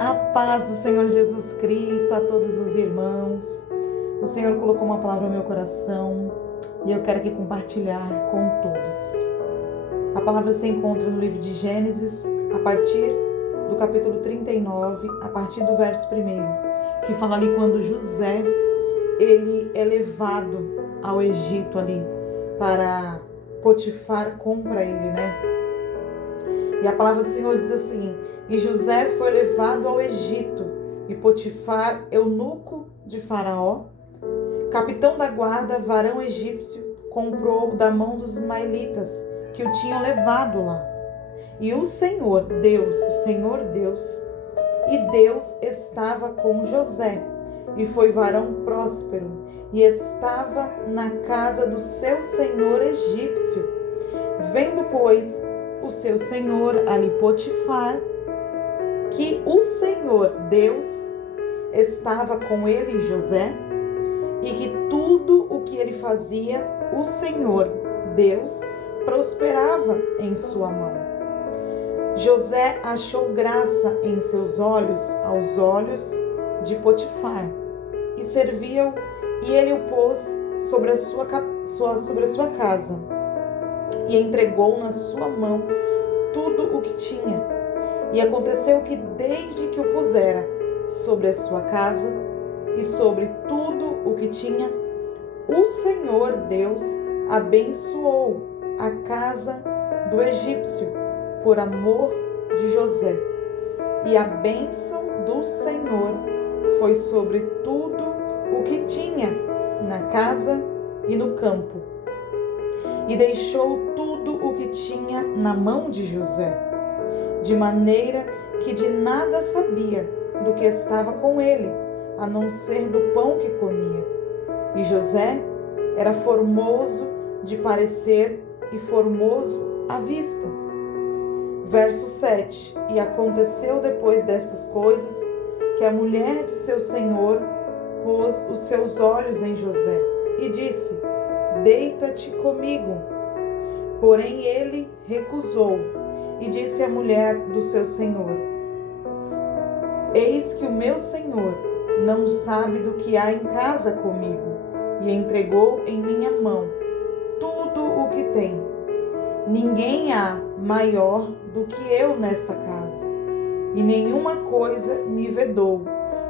A paz do Senhor Jesus Cristo a todos os irmãos. O Senhor colocou uma palavra no meu coração e eu quero aqui compartilhar com todos. A palavra se encontra no livro de Gênesis, a partir do capítulo 39, a partir do verso 1, que fala ali quando José ele é levado ao Egito ali para Potifar compra ele, E a palavra do Senhor diz assim: e José foi levado ao Egito, e Potifar, eunuco de Faraó, capitão da guarda, varão egípcio, comprou da mão dos ismaelitas que o tinham levado lá. E o Senhor Deus estava com José, e foi varão próspero, e estava na casa do seu senhor egípcio. Vendo, pois, o seu senhor ali Potifar, que o Senhor Deus estava com ele, José, e que tudo o que ele fazia, o Senhor Deus prosperava em sua mão. José achou graça em seus olhos, aos olhos de Potifar, e serviu-o, e ele o pôs sobre a sua casa, e entregou na sua mão tudo o que tinha. E aconteceu que desde que o pusera sobre a sua casa e sobre tudo o que tinha, o Senhor Deus abençoou a casa do egípcio por amor de José. E a bênção do Senhor foi sobre tudo o que tinha na casa e no campo. E deixou tudo o que tinha na mão de José, de maneira que de nada sabia do que estava com ele, a não ser do pão que comia. E José era formoso de parecer e formoso à vista. Verso 7. E aconteceu depois destas coisas, que a mulher de seu senhor pôs os seus olhos em José, e disse: deita-te comigo. Porém ele recusou, e disse à mulher do seu senhor: eis que o meu senhor não sabe do que há em casa comigo, e entregou em minha mão tudo o que tem. Ninguém há maior do que eu nesta casa, e nenhuma coisa me vedou,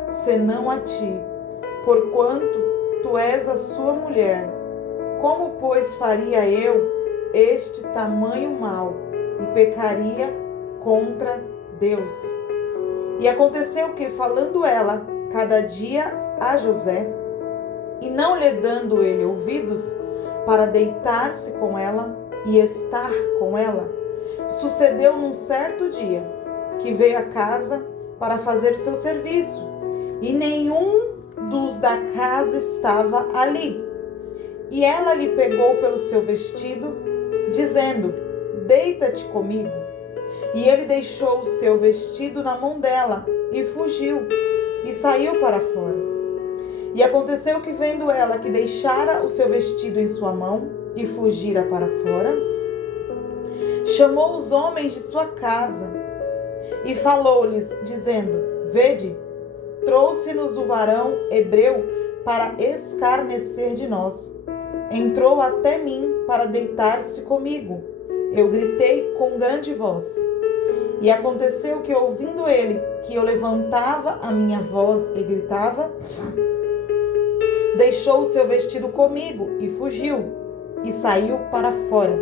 senão a ti, porquanto tu és a sua mulher. Como, pois, faria eu este tamanho mal e pecaria contra Deus? E aconteceu que, falando ela cada dia a José, e não lhe dando ele ouvidos para deitar-se com ela e estar com ela, sucedeu num certo dia que veio à casa para fazer o seu serviço, e nenhum dos da casa estava ali. E ela lhe pegou pelo seu vestido, dizendo: deita-te comigo. E ele deixou o seu vestido na mão dela e fugiu, e saiu para fora. E aconteceu que, vendo ela que deixara o seu vestido em sua mão e fugira para fora, chamou os homens de sua casa e falou-lhes, dizendo: vede, trouxe-nos o varão hebreu para escarnecer de nós. Entrou até mim para deitar-se comigo. Eu gritei com grande voz. E aconteceu que, ouvindo ele que eu levantava a minha voz e gritava, deixou o seu vestido comigo e fugiu, e saiu para fora.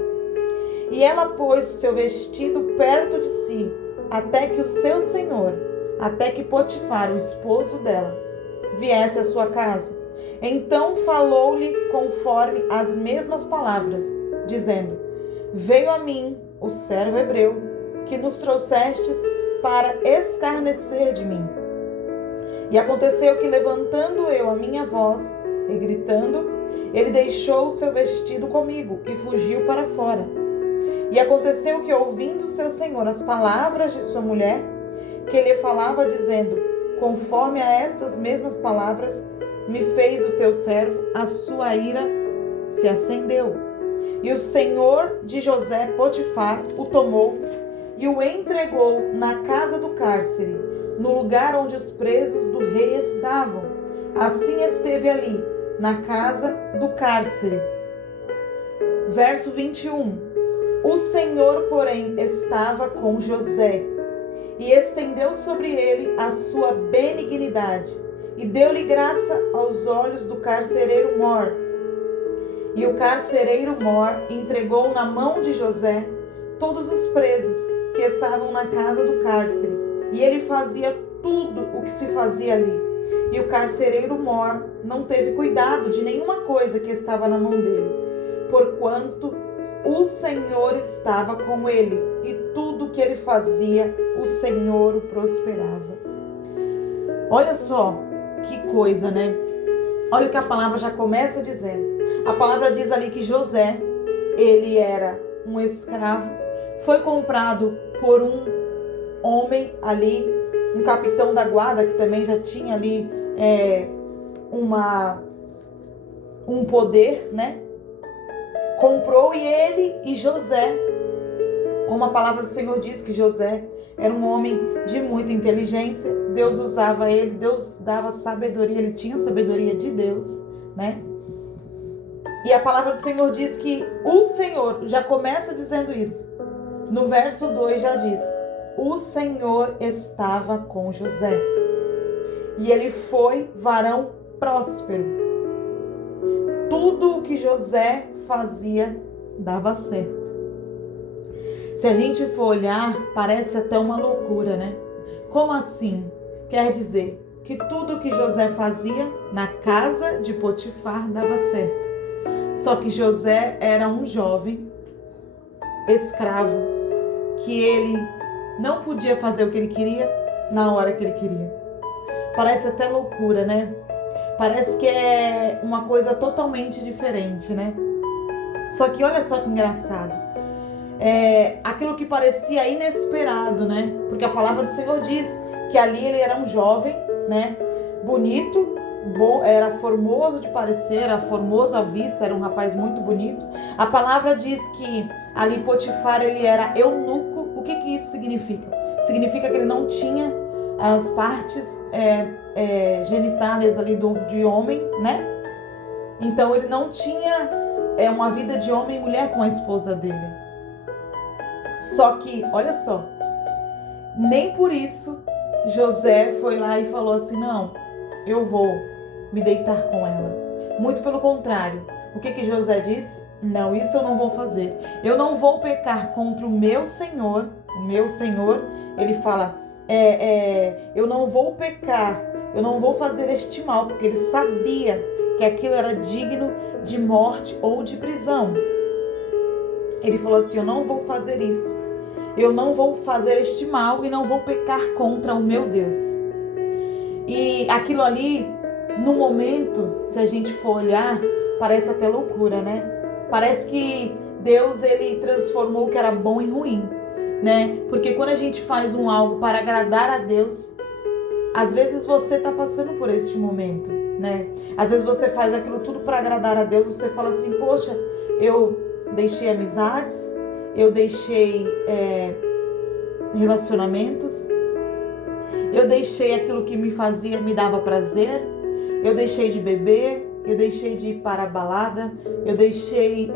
E ela pôs o seu vestido perto de si, até que o seu senhor, até que Potifar, o esposo dela, viesse à sua casa. Então falou-lhe conforme as mesmas palavras, dizendo: veio a mim o servo hebreu, que nos trouxestes para escarnecer de mim. E aconteceu que, levantando eu a minha voz e gritando, ele deixou o seu vestido comigo e fugiu para fora. E aconteceu que, ouvindo seu senhor as palavras de sua mulher, que lhe falava dizendo: conforme a estas mesmas palavras me fez o teu servo, a sua ira se acendeu. E o senhor de José, Potifar, o tomou e o entregou na casa do cárcere, no lugar onde os presos do rei estavam. Assim esteve ali, na casa do cárcere. Verso 21. O Senhor, porém, estava com José e estendeu sobre ele a sua benignidade e deu-lhe graça aos olhos do carcereiro Mor. E o carcereiro Mor entregou na mão de José todos os presos que estavam na casa do cárcere, e ele fazia tudo o que se fazia ali. E o carcereiro Mor não teve cuidado de nenhuma coisa que estava na mão dele, porquanto o Senhor estava com ele, e tudo que ele fazia, o Senhor o prosperava. Olha só que coisa, né? Olha o que a palavra já começa dizendo. A palavra diz ali que José, ele era um escravo, foi comprado por um homem ali, um capitão da guarda, que também já tinha ali um poder, né? Comprou, e ele e José, como a palavra do Senhor diz que José era um homem de muita inteligência, Deus usava ele, Deus dava sabedoria, ele tinha sabedoria de Deus, né? E a palavra do Senhor diz que o Senhor, já começa dizendo isso, no verso 2 já diz, o Senhor estava com José, e ele foi varão próspero. Tudo o que José fazia dava certo. Se a gente for olhar, parece até uma loucura, né? Como assim? Quer dizer que tudo que José fazia na casa de Potifar dava certo. Só que José era um jovem escravo, que ele não podia fazer o que ele queria na hora que ele queria. Parece até loucura, né? Parece que é uma coisa totalmente diferente, né? Só que olha só que engraçado. Aquilo que parecia inesperado, né? Porque a palavra do Senhor diz que ali ele era um jovem, né? Bonito, bom, era formoso de parecer, era formoso à vista, era um rapaz muito bonito. A palavra diz que ali Potifar, ele era eunuco. O que isso significa? Significa que ele não tinha as partes genitálias ali de homem, né? Então ele não tinha uma vida de homem e mulher com a esposa dele. Só que, olha só, nem por isso José foi lá e falou assim, não, eu vou me deitar com ela. Muito pelo contrário. O que José disse? Não, isso eu não vou fazer. Eu não vou pecar contra o meu Senhor. O meu Senhor, ele fala, eu não vou pecar, eu não vou fazer este mal, porque ele sabia que aquilo era digno de morte ou de prisão. Ele falou assim, eu não vou fazer isso, eu não vou fazer este mal e não vou pecar contra o meu Deus. E aquilo ali, no momento, se a gente for olhar, parece até loucura, né? Parece que Deus, ele transformou o que era bom em ruim, né? Porque quando a gente faz algo para agradar a Deus, às vezes você está passando por este momento, né? Às vezes você faz aquilo tudo para agradar a Deus, você fala assim, poxa, eu deixei amizades, eu deixei relacionamentos, eu deixei aquilo que me dava prazer, eu deixei de beber, eu deixei de ir para a balada, eu deixei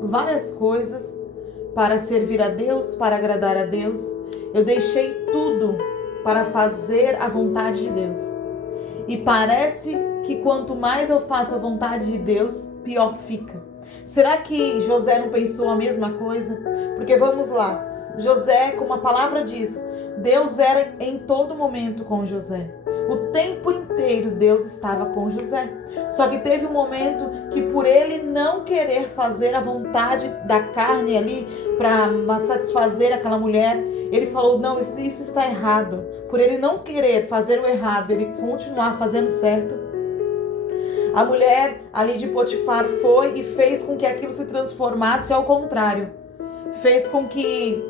várias coisas para servir a Deus, para agradar a Deus. Eu deixei tudo para fazer a vontade de Deus. E parece que quanto mais eu faço a vontade de Deus, pior fica. Será que José não pensou a mesma coisa? Porque vamos lá, José, como a palavra diz, Deus era em todo momento com José. O tempo inteiro Deus estava com José. Só que teve um momento que, por ele não querer fazer a vontade da carne ali para satisfazer aquela mulher, ele falou, não, isso está errado. Por ele não querer fazer o errado, ele continuar fazendo certo, a mulher ali de Potifar foi e fez com que aquilo se transformasse ao contrário. Fez com que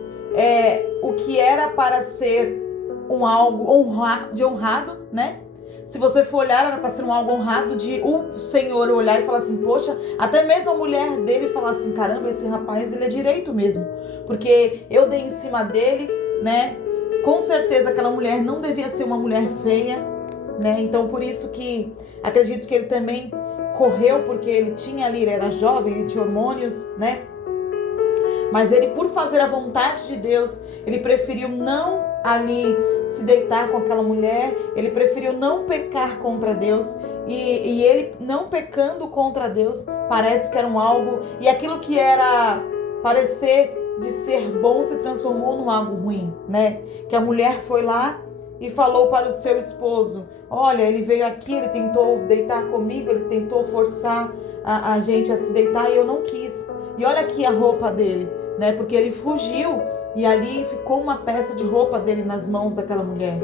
o que era para ser algo honrado, né? Se você for olhar, era para ser algo honrado, de o Senhor olhar e falar assim, poxa, até mesmo a mulher dele falar assim, caramba, esse rapaz, ele é direito mesmo, porque eu dei em cima dele, né? Com certeza aquela mulher não devia ser uma mulher feia, né? Então por isso que acredito que ele também correu, porque ele tinha ali, ele era jovem, ele tinha hormônios, né? Mas ele, por fazer a vontade de Deus, ele preferiu não ali se deitar com aquela mulher, ele preferiu não pecar contra Deus, e ele não pecando contra Deus, parece que era um algo, e aquilo que era parecer de ser bom se transformou num algo ruim, né? Que a mulher foi lá e falou para o seu esposo: olha, ele veio aqui, ele tentou deitar comigo, ele tentou forçar a gente a se deitar e eu não quis. E olha aqui a roupa dele, né? Porque ele fugiu e ali ficou uma peça de roupa dele nas mãos daquela mulher.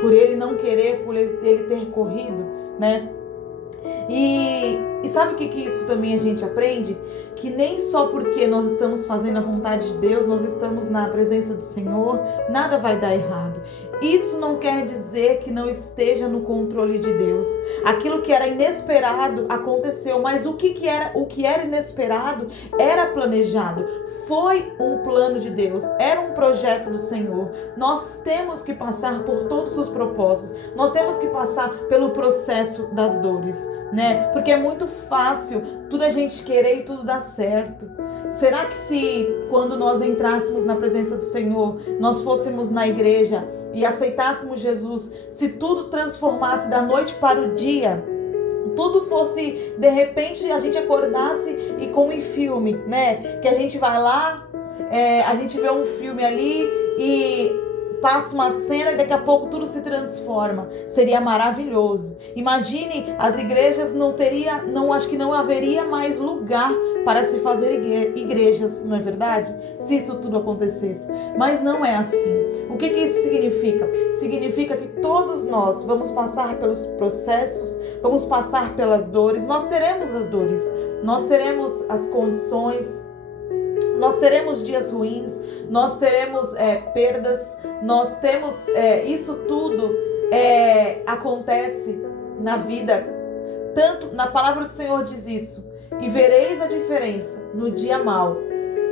Por ele não querer, por ele ter corrido, né? E sabe o que isso também a gente aprende? Que nem só porque nós estamos fazendo a vontade de Deus, nós estamos na presença do Senhor, nada vai dar errado. Isso não quer dizer que não esteja no controle de Deus. Aquilo que era inesperado aconteceu, mas o que era inesperado era planejado. Foi um plano de Deus, era um projeto do Senhor. Nós temos que passar por todos os propósitos, nós temos que passar pelo processo das dores, né? Porque é muito fácil tudo a gente querer e tudo dar certo. Será que se quando nós entrássemos na presença do Senhor, nós fôssemos na igreja e aceitássemos Jesus, se tudo transformasse da noite para o dia, tudo fosse, de repente, a gente acordasse e como em filme, né? Que a gente vai lá, a gente vê um filme ali e passa uma cena e daqui a pouco tudo se transforma. Seria maravilhoso. Imagine, as igrejas acho que não haveria mais lugar para se fazer igrejas, não é verdade? Se isso tudo acontecesse. Mas não é assim. O que isso significa? Significa que todos nós vamos passar pelos processos, vamos passar pelas dores. Nós teremos as dores, nós teremos as condições, nós teremos dias ruins, nós teremos perdas, nós temos isso tudo acontece na vida. Tanto na palavra do Senhor diz isso: e vereis a diferença no dia mau,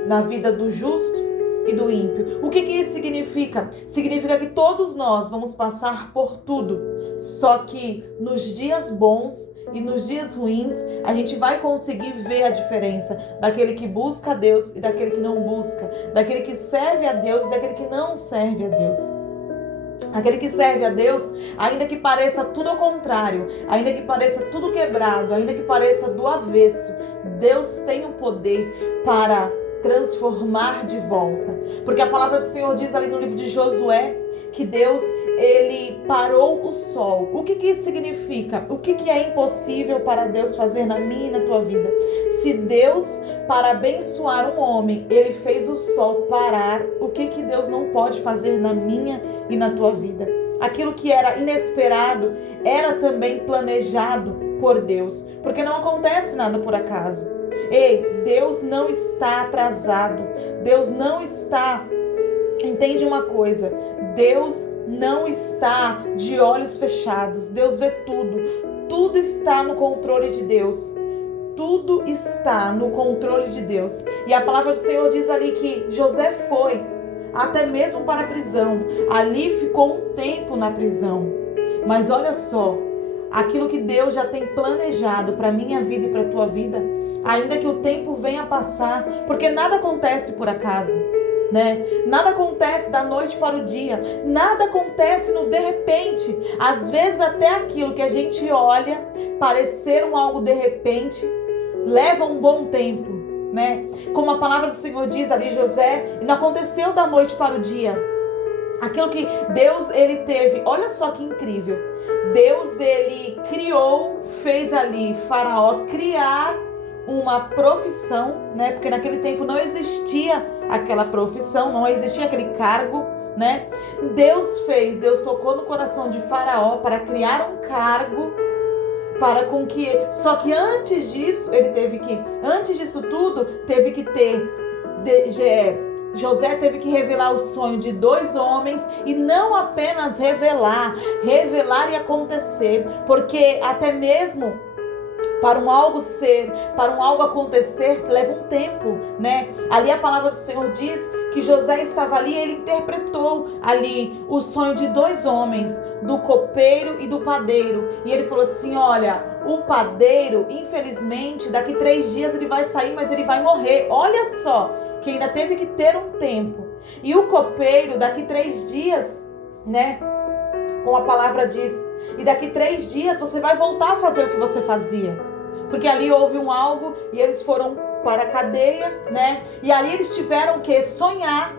na vida do justo e do ímpio. O que isso significa? Significa que todos nós vamos passar por tudo, só que nos dias bons e nos dias ruins a gente vai conseguir ver a diferença daquele que busca a Deus e daquele que não busca, daquele que serve a Deus e daquele que não serve a Deus. Aquele que serve a Deus, ainda que pareça tudo ao contrário, ainda que pareça tudo quebrado, ainda que pareça do avesso, Deus tem o poder para transformar de volta. Porque a palavra do Senhor diz ali no livro de Josué que Deus, ele parou o sol. O que isso significa? O que é impossível para Deus fazer na minha e na tua vida? Se Deus, para abençoar um homem, ele fez o sol parar, o que Deus não pode fazer na minha e na tua vida? Aquilo que era inesperado era também planejado por Deus, porque não acontece nada por acaso. Ei, Deus não está atrasado, Deus não está, entende uma coisa, Deus não está de olhos fechados, Deus vê tudo, tudo está no controle de Deus, tudo está no controle de Deus. E a palavra do Senhor diz ali que José foi até mesmo para a prisão, ali ficou um tempo na prisão, mas olha só, aquilo que Deus já tem planejado para a minha vida e para a tua vida, ainda que o tempo venha passar, porque nada acontece por acaso, né? Nada acontece da noite para o dia, nada acontece no de repente. Às vezes até aquilo que a gente olha parecer algo de repente, leva um bom tempo, né? Como a palavra do Senhor diz ali, José, não aconteceu da noite para o dia. Aquilo que Deus, ele teve, olha só que incrível, Deus, ele criou, fez ali Faraó criar uma profissão, né? Porque naquele tempo não existia aquela profissão, não existia aquele cargo, né? Deus tocou no coração de Faraó para criar um cargo, só que antes disso, antes disso tudo, teve que ter, José teve que revelar o sonho de 2 homens, e não apenas revelar e acontecer, porque até mesmo Para um algo ser, para um algo acontecer, leva um tempo, né? Ali a palavra do Senhor diz que José estava ali, ele interpretou ali o sonho de dois homens, do copeiro e do padeiro. E ele falou assim, olha, o padeiro, infelizmente, daqui 3 dias ele vai sair, mas ele vai morrer. Olha só, que ainda teve que ter um tempo. E o copeiro, daqui 3 dias, né? Como a palavra diz, e daqui 3 dias você vai voltar a fazer o que você fazia. Porque ali houve um algo e eles foram para a cadeia, né? E ali eles tiveram que sonhar,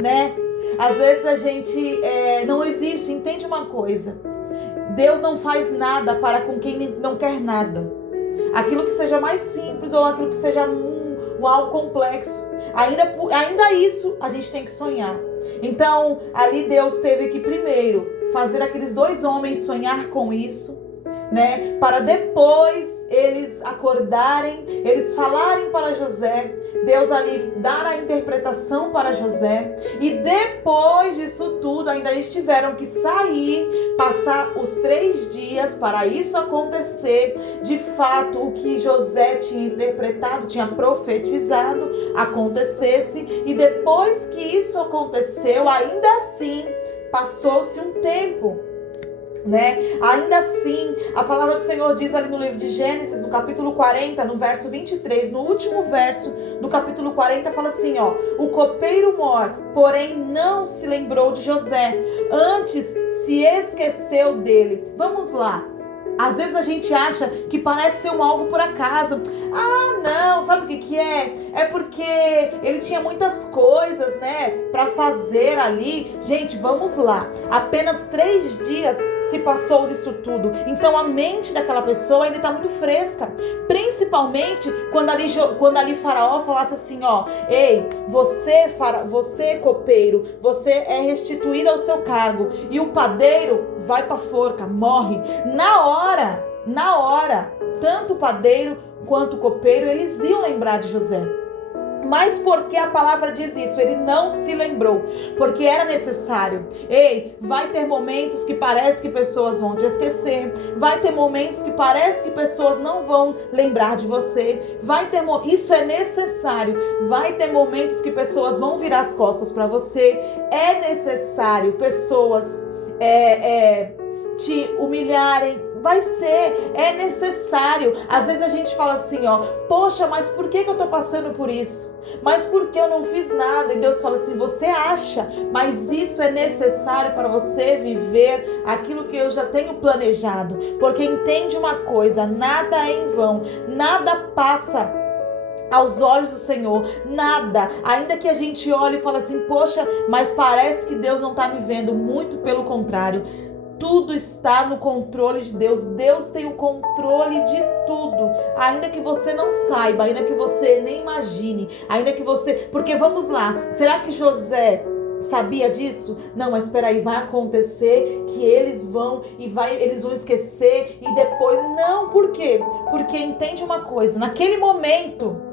né? Às vezes a gente não existe, entende uma coisa. Deus não faz nada para com quem não quer nada. Aquilo que seja mais simples ou aquilo que seja algo complexo. Ainda isso a gente tem que sonhar. Então, ali Deus teve que primeiro fazer aqueles dois homens sonhar com isso, né? Para depois eles acordarem, eles falarem para José, Deus ali dar a interpretação para José, e depois disso tudo ainda eles tiveram que sair, passar os 3 dias para isso acontecer, de fato o que José tinha interpretado, tinha profetizado, acontecesse, e depois que isso aconteceu, ainda assim passou-se um tempo, né? Ainda assim, a palavra do Senhor diz ali no livro de Gênesis, no capítulo 40, no verso 23, no último verso do capítulo 40, fala assim, ó: o copeiro mor, porém não se lembrou de José, antes se esqueceu dele. Vamos lá. Às vezes a gente acha que parece ser algo por acaso. Ah, não, sabe o que é? É porque ele tinha muitas coisas, né, para fazer ali. Gente, vamos lá. Apenas 3 dias se passou disso tudo. Então a mente daquela pessoa ainda está muito fresca. Principalmente quando ali Faraó falasse assim, ó: ei, você copeiro, você é restituído ao seu cargo. E o padeiro vai para a forca, morre. Na hora, tanto o padeiro quanto o copeiro, eles iam lembrar de José. Mas por que a palavra diz isso? Ele não se lembrou, porque era necessário. Ei, vai ter momentos que parece que pessoas vão te esquecer, vai ter momentos que parece que pessoas não vão lembrar de você, isso é necessário. Vai ter momentos que pessoas vão virar as costas para você, é necessário pessoas te humilharem. É necessário. Às vezes a gente fala assim, ó: poxa, mas por que eu tô passando por isso? Mas por que eu não fiz nada? E Deus fala assim: você acha, mas isso é necessário para você viver aquilo que eu já tenho planejado. Porque entende uma coisa, nada é em vão, nada passa aos olhos do Senhor, nada. Ainda que a gente olhe e fale assim: poxa, mas parece que Deus não está me vendo. Muito pelo contrário. Tudo está no controle de Deus. Deus tem o controle de tudo. Ainda que você não saiba, ainda que você nem imagine, ainda que você... Porque vamos lá, será que José sabia disso? Não, mas espera aí, vai acontecer que eles vão esquecer e depois... Não, por quê? Porque entende uma coisa, naquele momento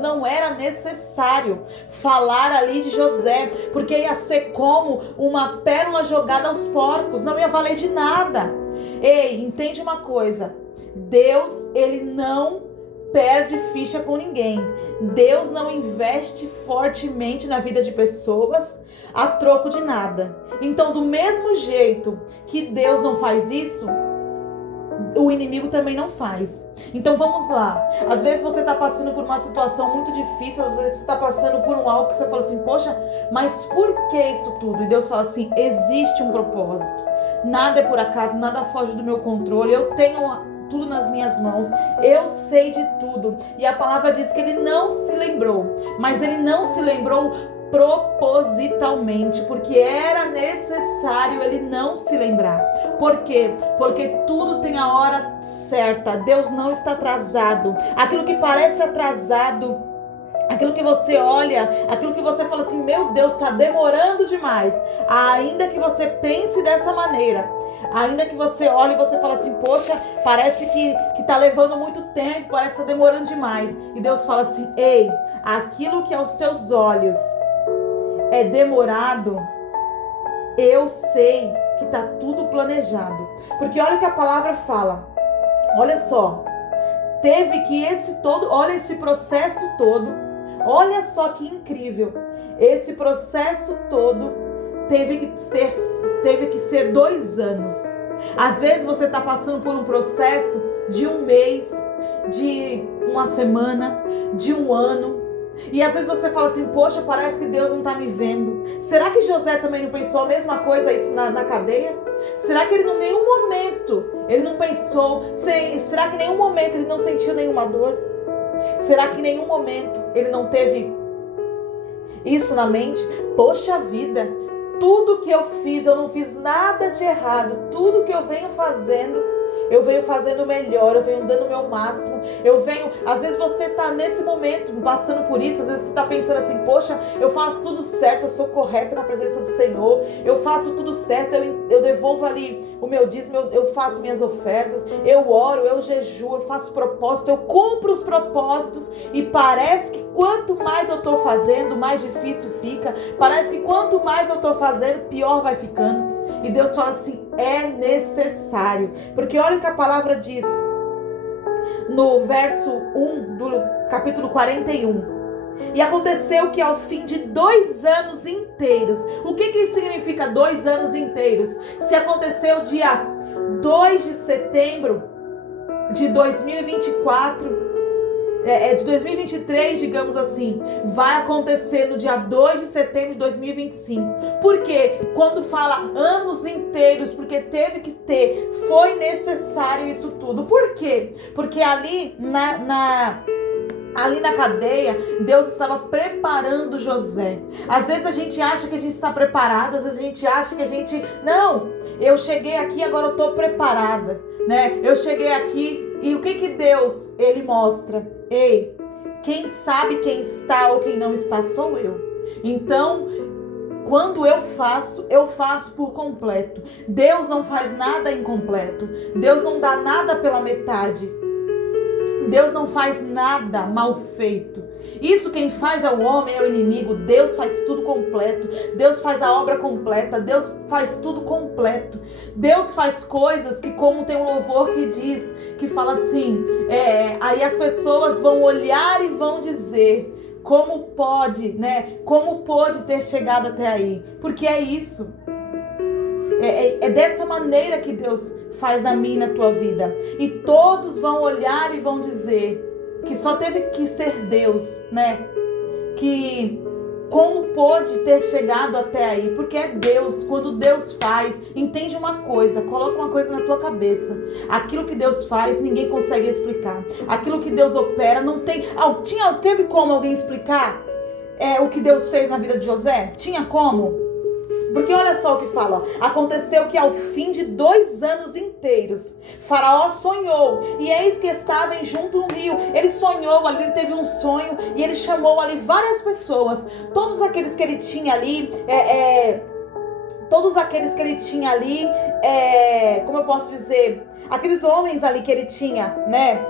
não era necessário falar ali de José, porque ia ser como uma pérola jogada aos porcos, não ia valer de nada. Ei, entende uma coisa, Deus, ele não perde ficha com ninguém. Deus não investe fortemente na vida de pessoas a troco de nada. Então, do mesmo jeito que Deus não faz isso, o inimigo também não faz. Então vamos lá. Às vezes você está passando por uma situação muito difícil, às vezes você está passando por algo que você fala assim: poxa, mas por que isso tudo? E Deus fala assim: existe um propósito. Nada é por acaso, nada foge do meu controle. Eu tenho tudo nas minhas mãos, eu sei de tudo. E a palavra diz que ele não se lembrou, mas ele não se lembrou propositalmente, porque era necessário ele não se lembrar. Por quê? Porque tudo tem a hora certa. Deus não está atrasado. Aquilo que parece atrasado, aquilo que você olha, aquilo que você fala assim: meu Deus, está demorando demais. Ainda que você pense dessa maneira, ainda que você olhe e você fala assim: poxa, parece que está levando muito tempo, parece que está demorando demais. E Deus fala assim: ei, aquilo que aos teus olhos é demorado, eu sei que está tudo planejado. Porque olha o que a palavra fala. Olha só, teve que olha esse processo todo, olha só que incrível, esse processo todo teve que ser 2 anos. Às vezes você está passando por um processo de 1 mês, de 1 semana, de 1 ano. E às vezes você fala assim, poxa, parece que Deus não está me vendo. Será que José também não pensou a mesma coisa isso na cadeia? Será que ele em nenhum momento, ele não pensou, será que em nenhum momento ele não sentiu nenhuma dor? Será que em nenhum momento ele não teve isso na mente? Poxa vida, tudo que eu fiz, eu não fiz nada de errado. Tudo que eu venho fazendo melhor, eu venho dando o meu máximo. Às vezes você está nesse momento passando por isso, às vezes você está pensando assim, poxa, eu faço tudo certo, eu sou correta na presença do Senhor, eu faço tudo certo, eu devolvo ali o meu dízimo, eu faço minhas ofertas, eu oro, eu jejuo, eu faço propósito, eu cumpro os propósitos, e parece que quanto mais eu estou fazendo, mais difícil fica. Parece que quanto mais eu estou fazendo, pior vai ficando. E Deus fala assim, é necessário. Porque olha o que a palavra diz no verso 1 do capítulo 41. E aconteceu que ao fim de 2 anos inteiros. O que significa 2 anos inteiros? Se aconteceu dia 2 de setembro de 2024, de 2023, digamos assim, vai acontecer no dia 2 de setembro de 2025. Por quê? Quando fala anos inteiros, porque teve que ter, foi necessário isso tudo. Por quê? Porque ali na cadeia, Deus estava preparando José. Às vezes a gente acha que a gente está preparado, às vezes a gente acha que a gente... Não, eu cheguei aqui, agora eu estou preparada, né? Eu cheguei aqui e o que Deus, Ele mostra? Ei, quem sabe quem está ou quem não está sou eu. Então, quando eu faço por completo. Deus não faz nada incompleto. Deus não dá nada pela metade. Deus não faz nada mal feito. Isso quem faz é o homem, é o inimigo. Deus faz tudo completo. Deus faz a obra completa. Deus faz tudo completo. Deus faz coisas que, como tem um louvor que diz, que fala assim, aí as pessoas vão olhar e vão dizer, como pode, né? Como pôde ter chegado até aí? Porque é isso. É dessa maneira que Deus faz na minha e na tua vida. E todos vão olhar e vão dizer que só teve que ser Deus, né? Que como pôde ter chegado até aí? Porque é Deus. Quando Deus faz, entende uma coisa, coloca uma coisa na tua cabeça. Aquilo que Deus faz, ninguém consegue explicar. Aquilo que Deus opera, não tem... Teve como alguém explicar o que Deus fez na vida de José? Tinha como? Porque olha só o que fala, ó. Aconteceu que ao fim de 2 anos inteiros, Faraó sonhou, e eis que estavam junto no rio. Ele sonhou ali, ele teve um sonho, e ele chamou ali várias pessoas, todos aqueles que ele tinha ali, como eu posso dizer, aqueles homens ali que ele tinha, né?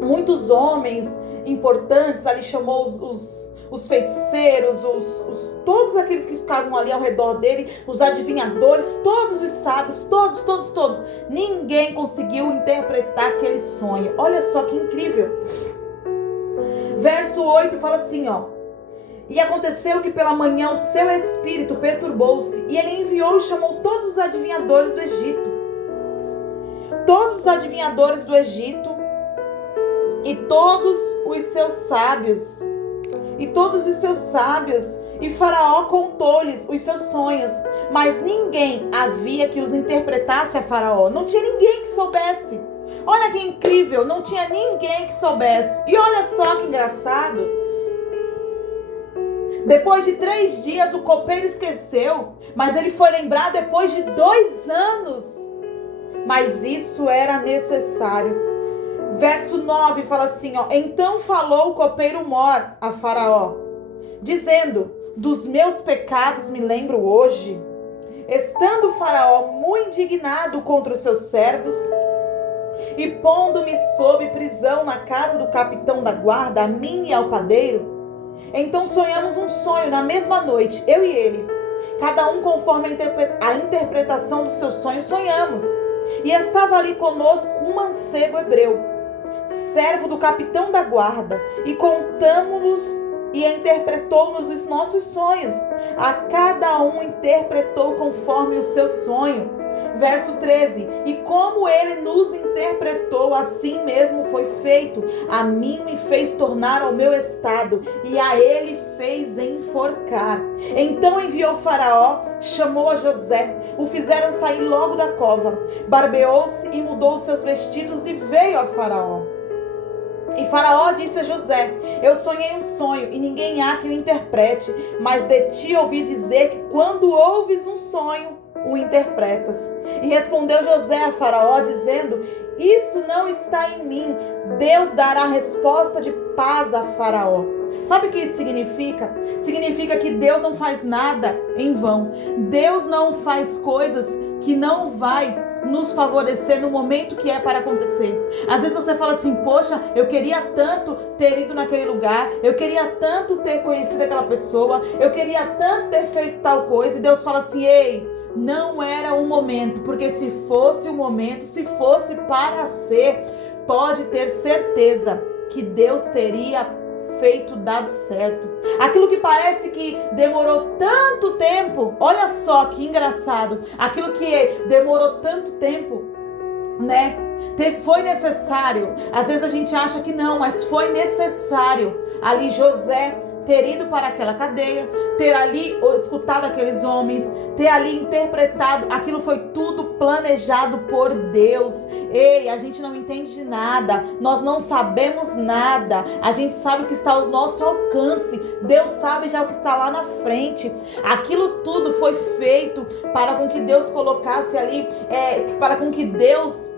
Muitos homens importantes ali, chamou os feiticeiros, todos aqueles que ficavam ali ao redor dele, os adivinhadores, todos os sábios, todos. Ninguém conseguiu interpretar aquele sonho. Olha só que incrível. Verso 8 fala assim, ó. E aconteceu que pela manhã o seu espírito perturbou-se, e ele enviou e chamou todos os adivinhadores do Egito. Todos os adivinhadores do Egito e todos os seus sábios. E Faraó contou-lhes os seus sonhos, mas ninguém havia que os interpretasse a Faraó. Não tinha ninguém que soubesse. Olha que incrível, não tinha ninguém que soubesse. E olha só que engraçado. Depois de 3 dias o copeiro esqueceu, mas ele foi lembrar depois de 2 anos. Mas isso era necessário. Verso 9 fala assim, ó. Então falou o copeiro Mor a Faraó, dizendo, dos meus pecados me lembro hoje. Estando Faraó muito indignado contra os seus servos, e pondo-me sob prisão na casa do capitão da guarda, a mim e ao padeiro, então sonhamos um sonho na mesma noite, eu e ele. cada um conforme a interpretação do seu sonho, sonhamos. E estava ali conosco um mancebo hebreu, servo do capitão da guarda, e contamo-los e interpretou-nos os nossos sonhos. A cada um interpretou conforme o seu sonho. Verso 13: e como ele nos interpretou, assim mesmo foi feito. A mim me fez tornar ao meu estado, e a ele fez enforcar. Então enviou Faraó, chamou a José, o fizeram sair logo da cova, barbeou-se e mudou seus vestidos e veio a Faraó. E Faraó disse a José: eu sonhei um sonho e ninguém há que o interprete, mas de ti ouvi dizer que quando ouves um sonho, o interpretas. E respondeu José a Faraó dizendo: isso não está em mim. Deus dará resposta de paz a Faraó. Sabe o que isso significa? Significa que Deus não faz nada em vão. Deus não faz coisas que não vai nos favorecer no momento que é para acontecer. Às vezes você fala assim: poxa, eu queria tanto ter ido naquele lugar, eu queria tanto ter conhecido aquela pessoa, eu queria tanto ter feito tal coisa, e Deus fala assim: ei, não era o momento, porque se fosse o momento, se fosse para ser, pode ter certeza que Deus teria dado certo. Aquilo que parece que demorou tanto tempo, olha só que engraçado, aquilo que demorou tanto tempo, né? Foi necessário. Às vezes a gente acha que não, mas foi necessário ali José ter ido para aquela cadeia, ter ali escutado aqueles homens, ter ali interpretado. Aquilo foi tudo planejado por Deus. Ei, a gente não entende de nada, nós não sabemos nada, a gente sabe o que está ao nosso alcance, Deus sabe já o que está lá na frente. Aquilo tudo foi feito para com que Deus colocasse ali, para com que Deus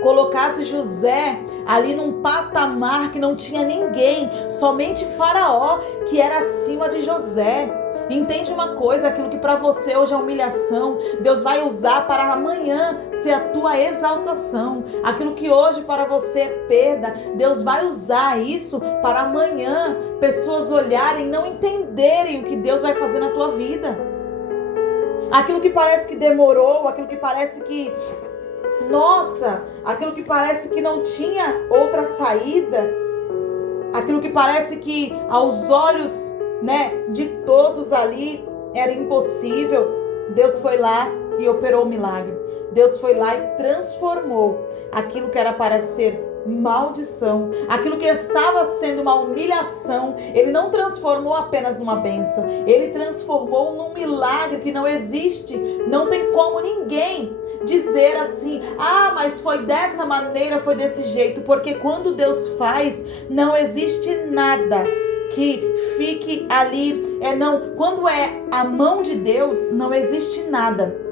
colocasse José ali num patamar que não tinha ninguém, somente Faraó, que era acima de José. Entende uma coisa, aquilo que para você hoje é humilhação, Deus vai usar para amanhã ser a tua exaltação. Aquilo que hoje para você é perda, Deus vai usar isso para amanhã pessoas olharem e não entenderem o que Deus vai fazer na tua vida. Aquilo que parece que demorou, aquilo que parece que aquilo que parece que não tinha outra saída, aquilo que parece que aos olhos, de todos ali era impossível, Deus foi lá e operou o milagre. Deus foi lá e transformou aquilo que era para ser maldição, aquilo que estava sendo uma humilhação, Ele não transformou apenas numa bênção, Ele transformou num milagre que não existe. Não tem como ninguém dizer assim: mas foi dessa maneira, foi desse jeito, porque quando Deus faz, não existe nada que fique ali, quando é a mão de Deus, não existe nada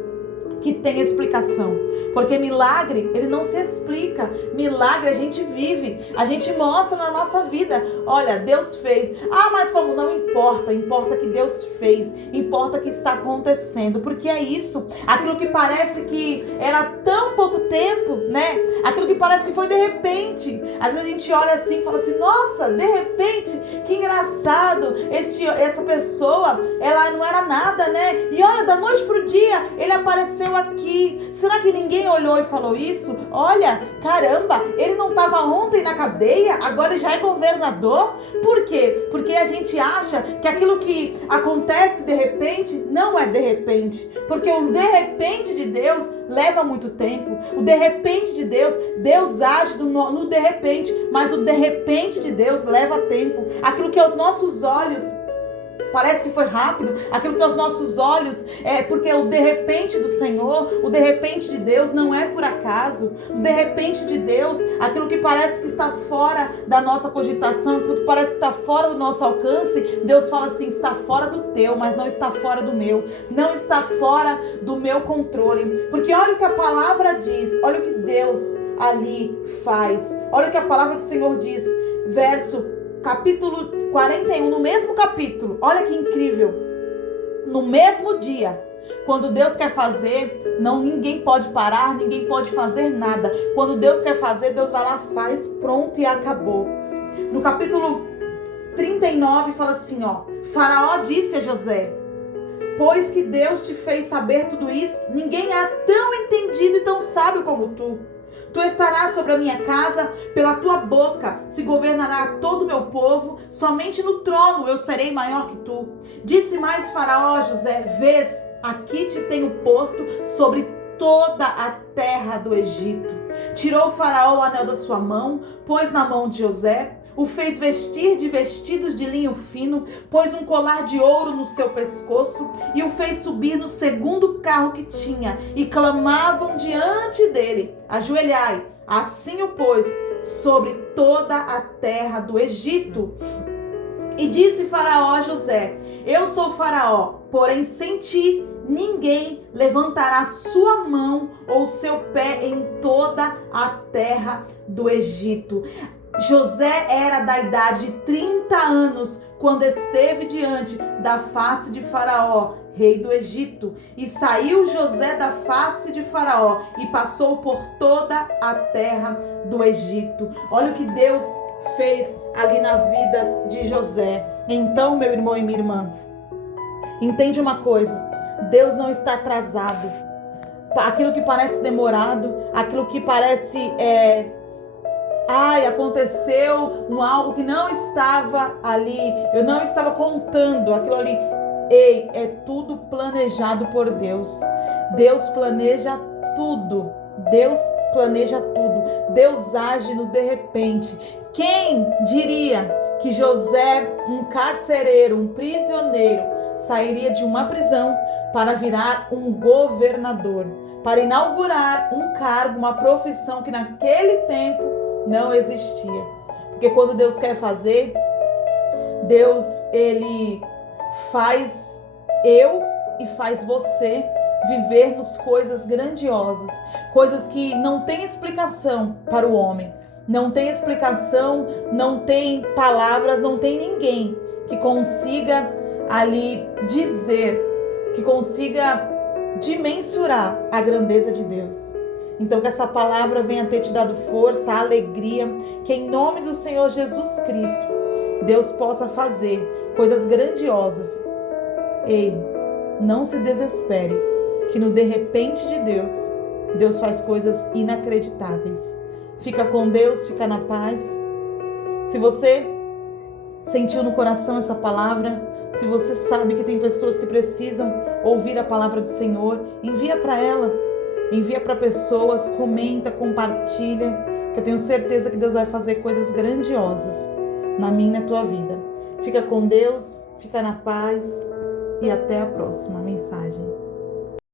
que tenha explicação, porque milagre, ele não se explica. Milagre a gente vive, a gente mostra na nossa vida. Olha, Deus fez. Mas como? Não importa, importa que Deus fez, importa que está acontecendo, porque é isso. Aquilo que parece que era tão pouco tempo, aquilo que parece que foi de repente. Às vezes a gente olha assim e fala assim: nossa, de repente, que engraçado, essa pessoa, ela não era nada, e olha, da noite pro dia, ele apareceu aqui. Será que ninguém olhou e falou isso? Olha, caramba, ele não estava ontem na cadeia, agora ele já é governador? Por quê? Porque a gente acha que aquilo que acontece de repente não é de repente, porque o de repente de Deus leva muito tempo. O de repente de Deus age no de repente, mas o de repente de Deus leva tempo. Aquilo que aos nossos olhos parece que foi rápido, aquilo que aos nossos olhos porque o de repente do Senhor, o de repente de Deus não é por acaso. O de repente de Deus, aquilo que parece que está fora da nossa cogitação, aquilo que parece que está fora do nosso alcance, Deus fala assim: está fora do teu, mas não está fora do meu, não está fora do meu controle. Porque olha o que a palavra diz, olha o que Deus ali faz, olha o que a palavra do Senhor diz, capítulo 41, no mesmo capítulo. Olha que incrível. No mesmo dia, quando Deus quer fazer, ninguém pode parar, ninguém pode fazer nada. Quando Deus quer fazer, Deus vai lá, faz, pronto e acabou. No capítulo 39 fala assim, Faraó disse a José: Pois que Deus te fez saber tudo isso, ninguém há tão entendido e tão sábio como tu. Tu estarás sobre a minha casa, pela tua boca se governará todo o meu povo, somente no trono eu serei maior que tu. Disse mais Faraó a José: vês, aqui te tenho posto sobre toda a terra do Egito. Tirou o Faraó o anel da sua mão, pôs na mão de José, o fez vestir de vestidos de linho fino, pôs um colar de ouro no seu pescoço e o fez subir no segundo carro que tinha, e clamavam diante dele: ajoelhai. Assim o pôs sobre toda a terra do Egito. E disse Faraó a José: eu sou Faraó, porém sem ti ninguém levantará sua mão ou seu pé em toda a terra do Egito. José era da idade de 30 anos quando esteve diante da face de Faraó, rei do Egito. E saiu José da face de Faraó e passou por toda a terra do Egito. Olha o que Deus fez ali na vida de José. Então, meu irmão e minha irmã, entende uma coisa: Deus não está atrasado. Aquilo que parece demorado, aquilo que parece aconteceu algo que não estava ali, eu não estava contando aquilo ali. Ei, é tudo planejado por Deus. Deus planeja tudo. Deus planeja tudo. Deus age no de repente. Quem diria que José, um carcereiro, um prisioneiro, sairia de uma prisão para virar um governador, para inaugurar um cargo, uma profissão que naquele tempo não existia. Porque quando Deus quer fazer, Deus, ele faz eu e faz você vivermos coisas grandiosas, coisas que não tem explicação para o homem, não tem explicação, não tem palavras, não tem ninguém que consiga ali dizer, que consiga dimensurar a grandeza de Deus. Então que essa palavra venha ter te dado força, alegria, que em nome do Senhor Jesus Cristo, Deus possa fazer coisas grandiosas. Ei, não se desespere, que no de repente de Deus, Deus faz coisas inacreditáveis. Fica com Deus, fica na paz. Se você sentiu no coração essa palavra, se você sabe que tem pessoas que precisam ouvir a palavra do Senhor, envia para ela, envia para pessoas, comenta, compartilha, que eu tenho certeza que Deus vai fazer coisas grandiosas na minha e na tua vida. Fica com Deus, fica na paz e até a próxima mensagem.